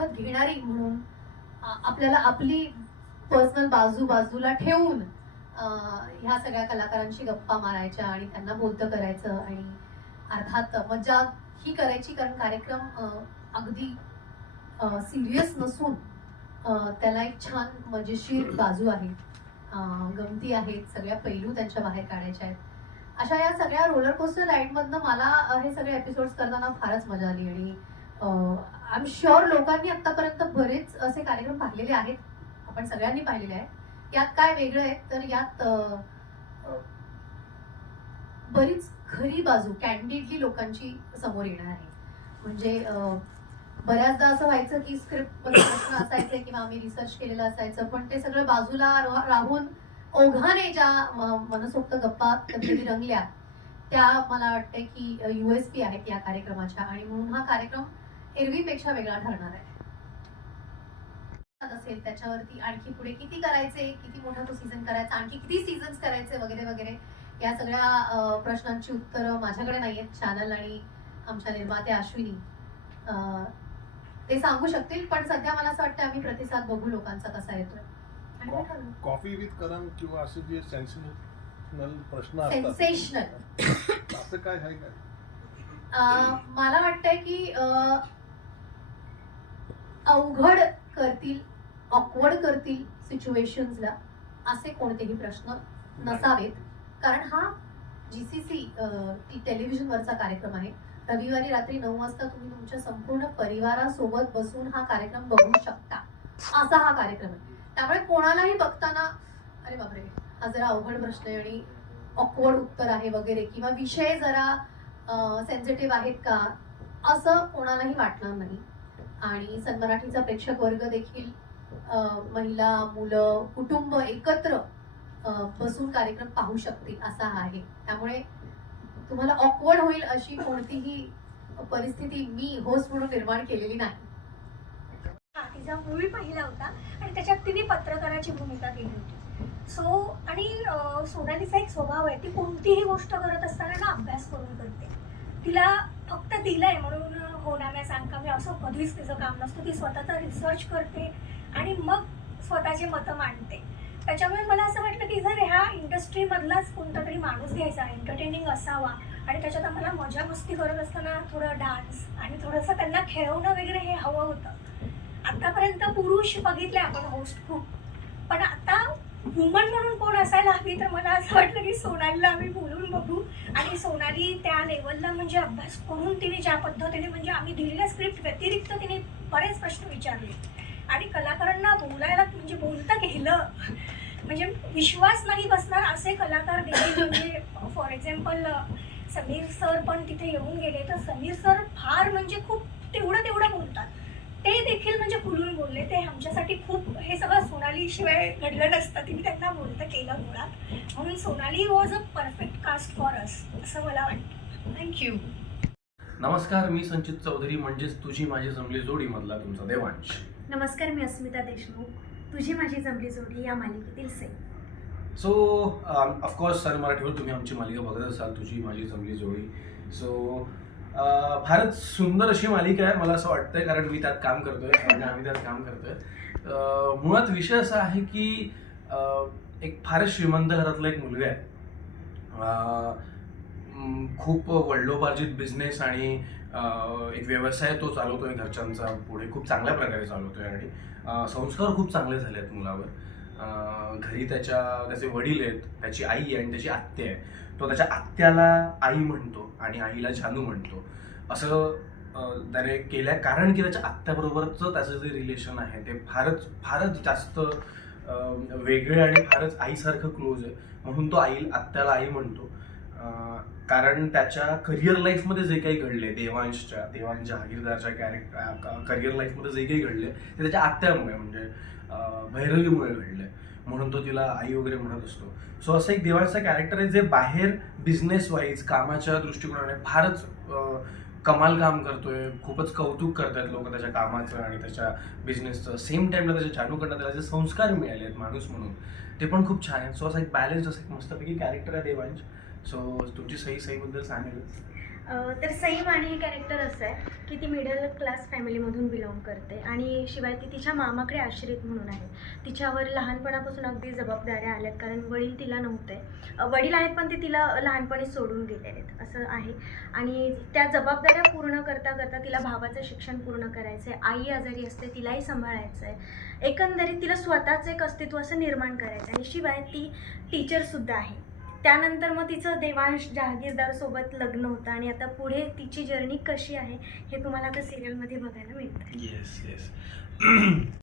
मुलाखत घेणारी म्हणून आपल्याला आपली पर्सनल बाजू बाजूला ठेवून ह्या सगळ्या कलाकारांशी गप्पा मारायच्या आणि त्यांना बोलतं करायचं आणि अर्थात मजा ही करायची कारण कार्यक्रम अगदी सिरियस नसून त्याला एक छान मजेशीर बाजू आहे. गमती आहेत सगळ्या पैलू त्यांच्या बाहेर काढायच्या आहेत. अशा या सगळ्या रोलर कोस्टर राईडमधनं मला हे सगळे एपिसोड्स करताना फारच मजा आली आणि आय एम शुअर लोकांनी आतापर्यंत बरेच असे कार्यक्रम पाहिलेले आहेत. आपण सगळ्यांनी पाहिलेले आहेत. यात काय वेगळं आहे? तर यात बरीच खरी बाजू कॅन्डिडली लोकांची समोर येणार आहे. म्हणजे बऱ्याचदा असं व्हायचं की स्क्रिप्ट प्रश्न असायचे किंवा आम्ही रिसर्च केलेलं असायचं पण ते सगळं बाजूला राहून ओघाने ज्या मनसोक्त गप्पा कधी रंगल्या त्या मला वाटतं की युएसपी आहेत या कार्यक्रमाच्या. आणि म्हणून हा कार्यक्रम एरवीपेक्षा वेगळा ठरणार आहे. असेल त्याच्यावरती आणखी पुढे किती करायचे किती मोठा तो सीझन करायचा आणखी किती सीझन्स करायचे वगैरे वगैरे या सगळ्या प्रश्नांची उत्तरं माझ्याकडे नाही आहेत चॅनल आणि आमच्या निर्मात्या अश्विनी. ते सांगू शकतील पण सध्या मला असं वाटतं आम्ही प्रतिसाद बघू लोकांचा कसा येतोय. कॉफी विथ करण किंवा असे जे सेन्सेशनल प्रश्न सेन्सेशनल असं काय आहे मला वाटतंय की अवघड करतील ऑकवर्ड करतील सिच्युएशन्सला असे कोणतेही प्रश्न नसावेत. कारण हा जीसीसी टी टेलिव्हिजनवरचा कार्यक्रम आहे. रविवारी रात्री नऊ वाजता तुम्ही तुमच्या संपूर्ण परिवारासोबत बसून हा कार्यक्रम बघू शकता. असा हा कार्यक्रम आहे. त्यामुळे कोणालाही बघताना अरे बापरे हा जरा अवघड प्रश्न आहे आणि ऑकवर्ड उत्तर आहे वगैरे किंवा विषय जरा सेन्सिटिव्ह आहेत का? असं कोणालाही वाटणार नाही. आणि सन मराठीचा प्रेक्षक वर्ग देखील महिला मुलं कुटुंब एकत्र बसून कार्यक्रम पाहू शकतील असा आहे. त्यामुळे तुम्हाला ऑकवर्ड होईल अशी कोणतीही परिस्थिती मी होस्ट म्हणून निर्माण केलेली नाही. हा तिचा मूवी पाहिला होता आणि त्याच्यात तिने पत्रकाराची भूमिका केली होती. सो आणि सोनालीचा एक स्वभाव आहे ती कोणतीही गोष्ट करत असताना ना अभ्यास करून करते. तिला फक्त दिलंय म्हणून हो ना मी सांग का मी असं कधीच तिचं काम नसतं. ती स्वतःचा रिसर्च करते आणि मग स्वतःचे मतं मांडते. त्याच्यामुळे मला असं वाटलं की जर ह्या इंडस्ट्रीमधलाच कोणता तरी माणूस घ्यायचा एंटरटेनिंग असावा आणि त्याच्यात आम्हाला मजा मस्ती करत असताना थोडं डान्स आणि थोडंसं त्यांना खेळवणं वगैरे हे हवं होतं. आतापर्यंत पुरुष बघितले आपण होस्ट खूप. पण आता वुमन म्हणून कोण असायला हवी तर मला असं वाटलं की सोनालीला आम्ही बोलून बघू. आणि सोनाली त्या लेवलला म्हणजे अभ्यास करून तिने ज्या पद्धतीने म्हणजे आम्ही दिलेल्या स्क्रिप्ट व्यतिरिक्त तिने बरेच प्रश्न विचारले. आणि कलाकारांना बोलायला म्हणजे बोलता गेलं. म्हणजे विश्वास नाही बसणार असे कलाकार देखील म्हणजे फॉर एक्झाम्पल समीर सर पण तिथे येऊन गेले. तर समीर सर फार म्हणजे खूप तेवढं तेवढं बोलतात. ते देखील म्हणजे खुलून बोलले ते आमच्यासाठी खूप हे शिवाय घडलं नसतं. तिने त्यांना बोलतं केलं मुळात. म्हणून Sonali was a perfect cast for अस असं मला वाटतं. थँक्यू नमस्कार मी संचित चौधरी. म्हणजेच तुझी माझी जमली जोडी मधला तुमचा देवांश. नमस्कार मी अस्मिता देशमुख. तुझी माझी जमली जोडी या मालिकेतील से सो ऑफकोर्स सर मराठीवर तुम्ही आमची मालिका बघत असाल तुझी माझी जमली जोडी. सो फारच सुंदर अशी मालिका आहे मला असं वाटतंय कारण मी त्यात काम करतोय आणि आम्ही त्यात काम करतोय. मुळात विषय असा आहे की एक फारच श्रीमंत घरातला एक मुलगा आहे. खूप वडलोपार्जित बिझनेस आणि एक व्यवसाय तो चालवतोय घरच्यांचा पुढे खूप चांगल्या प्रकारे चालवतोय आणि संस्कार खूप चांगले झाले आहेत मुलावर. घरी त्याच्या त्याचे वडील आहेत त्याची आई आहे आणि त्याची आत्या आहे. तो त्याच्या आत्याला आई म्हणतो आणि आईला जानू म्हणतो. असं त्याने केल्या. कारण की त्याच्या आत्याबरोबरचं त्याचं जे रिलेशन आहे ते फारच फारच जास्त वेगळे आणि फारच आईसारखं क्लोज आहे. म्हणून तो आई आत्याला आई म्हणतो. कारण त्याच्या करिअर लाईफमध्ये जे काही घडले देवांशच्या देवांश जहागीरदारच्या कॅरेक्टर करिअर लाईफमध्ये जे काही घडले ते त्याच्या आत्यामुळे म्हणजे भैरवीमुळे घडले. म्हणून तो तिला आई वगैरे म्हणत असतो. सो असं एक देवांचा कॅरेक्टर आहे जे बाहेर बिझनेस वाईज कामाच्या दृष्टिकोनाने फारच कमाल काम करतोय खूपच कौतुक करतात लोक त्याच्या कामाचं आणि त्याच्या बिझनेसचं सेम टाइमला त्याच्या जानूकडनं त्याला जे संस्कार मिळाले आहेत माणूस म्हणून. ते पण खूप छान आहेत. सो असा एक बॅलन्स असं एक मस्तपैकी कॅरेक्टर आहे देवांश सो तुमची सही सहीबद्दल सांगेल तर सईम आणि हे कॅरेक्टर असं आहे की ती मिडल क्लास फॅमिलीमधून बिलॉंग करते. आणि शिवाय ती तिच्या मामाकडे आश्रित म्हणून आहे. तिच्यावर लहानपणापासून अगदी जबाबदाऱ्या आल्यात कारण वडील तिला नव्हते. वडील आहेत पण ते तिला लहानपणी सोडून गेले आहेत. असं आहे. आणि त्या जबाबदाऱ्या पूर्ण करता करता तिला भावाचं शिक्षण पूर्ण करायचं आहे आई आजारी असते तिलाही सांभाळायचं आहे एकंदरीत तिला स्वतःचं एक अस्तित्व असं निर्माण करायचं आहे आणि शिवाय ती टीचरसुद्धा आहे. त्यानंतर मग तिचं देवांश जहागीरदार सोबत लग्न होतं आणि आता पुढे तिची जर्नी कशी आहे हे तुम्हाला आता सिरियलमध्ये बघायला मिळतं येस येस